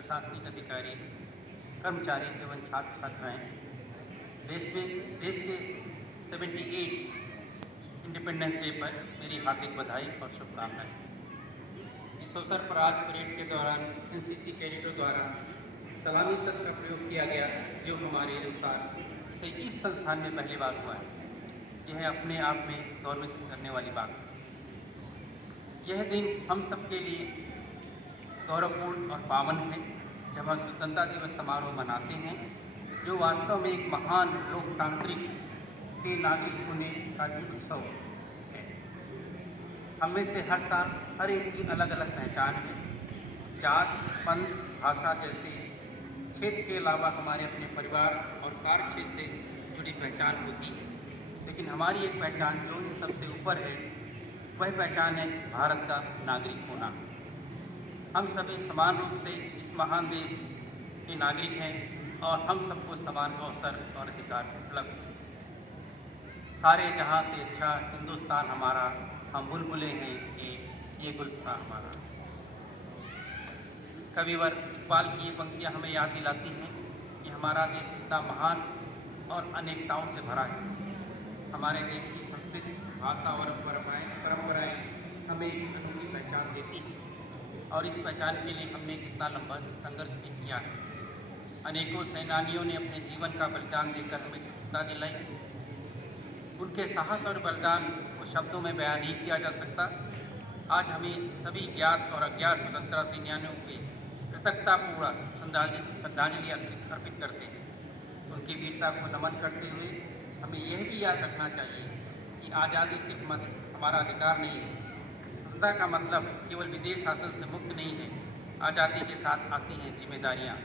प्रशासनिक अधिकारी, कर्मचारी एवं छात्र छात्राएँ, देश के 78 इंडिपेंडेंस डे पर मेरी हार्दिक बधाई और शुभकामनाएं। इस अवसर पर आज परेड के दौरान एनसीसी कैडेटों द्वारा सलामी शस्त्र का प्रयोग किया गया, जो हमारे अनुसार से इस संस्थान में पहली बार हुआ है। यह अपने आप में गौरवित करने वाली बात है। यह दिन हम सबके लिए गौरवपूर्ण और पावन है, जब हम स्वतंत्रता दिवस समारोह मनाते हैं, जो वास्तव में एक महान लोकतांत्रिक के नागरिक होने का भी उत्सव है। हम में से हर साल हर एक की अलग अलग पहचान है। जात, पंथ, भाषा जैसे क्षेत्र के अलावा हमारे अपने परिवार और कार्य क्षेत्र से जुड़ी पहचान होती है, लेकिन हमारी एक पहचान जो इन सबसे ऊपर है, वह पहचान है भारत का नागरिक होना। हम सभी समान रूप से इस महान देश के नागरिक हैं और हम सबको समान अवसर और अधिकार उपलब्ध हैं। सारे जहां से अच्छा हिंदुस्तान हमारा, हम बुलबुले हैं इसके, ये गुलस्तान हमारा। कविवर इकबाल की ये पंक्तियाँ हमें याद दिलाती हैं कि हमारा देश कितना महान और अनेकताओं से भरा है। हमारे देश की संस्कृति, भाषा और परंपराएं हमें अनोखी पहचान देती हैं, और इस पहचान के लिए हमने कितना लंबा संघर्ष भी किया है। अनेकों सेनानियों ने अपने जीवन का बलिदान देकर हमें स्वतंत्रता दिलाई। उनके साहस और बलिदान को शब्दों में बयान नहीं किया जा सकता। आज हमें सभी ज्ञात और अज्ञात स्वतंत्रता सेनानियों के कृतज्ञतापूर्ण श्रद्धांजलि अर्पित करते हैं। उनकी वीरता को नमन करते हुए हमें यह भी याद रखना चाहिए कि आज़ादी सिर्फ हमारा अधिकार नहीं है। स्वतंत्रता का मतलब केवल विदेश शासन से मुक्त नहीं है। आज़ादी के साथ आती हैं जिम्मेदारियाँ।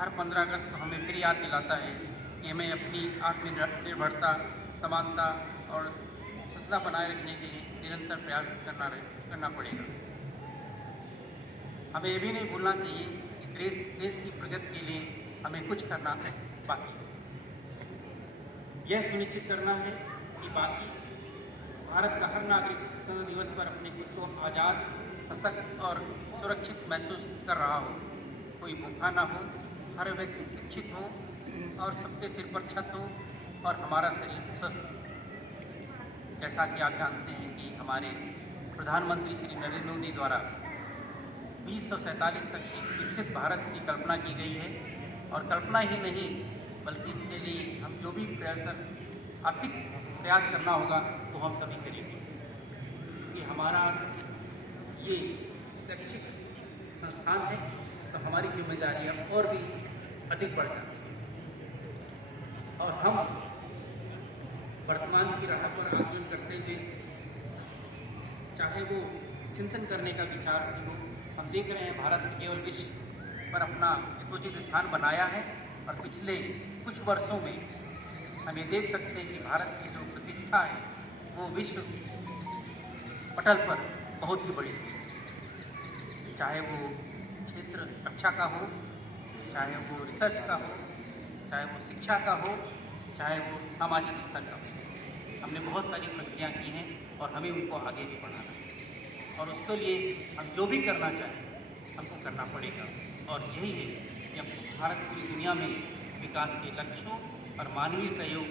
हर 15 अगस्त को हमें फिर याद दिलाता है कि हमें अपनी आत्मनिर्भरता, समानता और स्वतंत्रता बनाए रखने के लिए निरंतर प्रयास करना पड़ेगा। हमें ये भी नहीं भूलना चाहिए कि देश की प्रगति के लिए हमें कुछ करना बाकी है। यह सुनिश्चित करना है कि भारत का हर नागरिक स्वतंत्रता दिवस पर अपने खुद को आज़ाद, सशक्त और सुरक्षित महसूस कर रहा हो। कोई भूखा ना हो, हर व्यक्ति शिक्षित हो और सबके सिर पर छत हो और हमारा शरीर स्वस्थ हो। जैसा कि आप जानते हैं कि हमारे प्रधानमंत्री श्री नरेंद्र मोदी द्वारा 2047 तक एक विकसित भारत की कल्पना की गई है, और कल्पना ही नहीं बल्कि इसके लिए हम जो भी आर्थिक प्रयास करना होगा वो हम सभी करेंगे, क्योंकि हमारा ये शैक्षिक संस्थान है, तो हमारी जिम्मेदारियाँ और भी अधिक बढ़ जाती हैं। और हम वर्तमान की राह पर आंदोलन करते हुए, चाहे वो चिंतन करने का विचार हो, हम देख रहे हैं भारत ने केवल विश्व पर अपना यथोचित स्थान बनाया है, और पिछले कुछ वर्षों में हम ये देख सकते हैं कि भारत की जो प्रतिष्ठा है वो विश्व पटल पर बहुत ही बड़ी है। चाहे वो क्षेत्र रक्षा का हो, चाहे वो रिसर्च का हो, चाहे वो शिक्षा का हो, चाहे वो सामाजिक स्तर का हो। हमने बहुत सारी प्रक्रिया की हैं और हमें उनको आगे भी बढ़ाना है, और उसके लिए हम जो भी करना चाहें हमको करना पड़ेगा। और यही है कि भारत पूरी दुनिया में विकास के लक्ष्यों और मानवीय सहयोग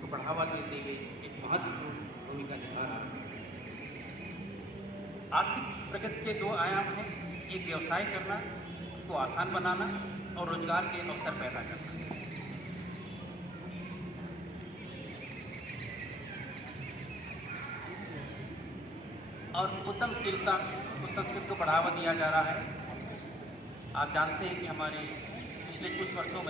को बढ़ावा देते हुए एक महत्वपूर्ण भूमिका निभा रहा है। आर्थिक प्रगति के 2 आयाम हैं, एक व्यवसाय करना, उसको आसान बनाना, और रोजगार के अवसर पैदा करना। और उद्यमशीलता को, संस्कृति को बढ़ावा दिया जा रहा है। आप जानते हैं कि हमारे पिछले कुछ वर्षों में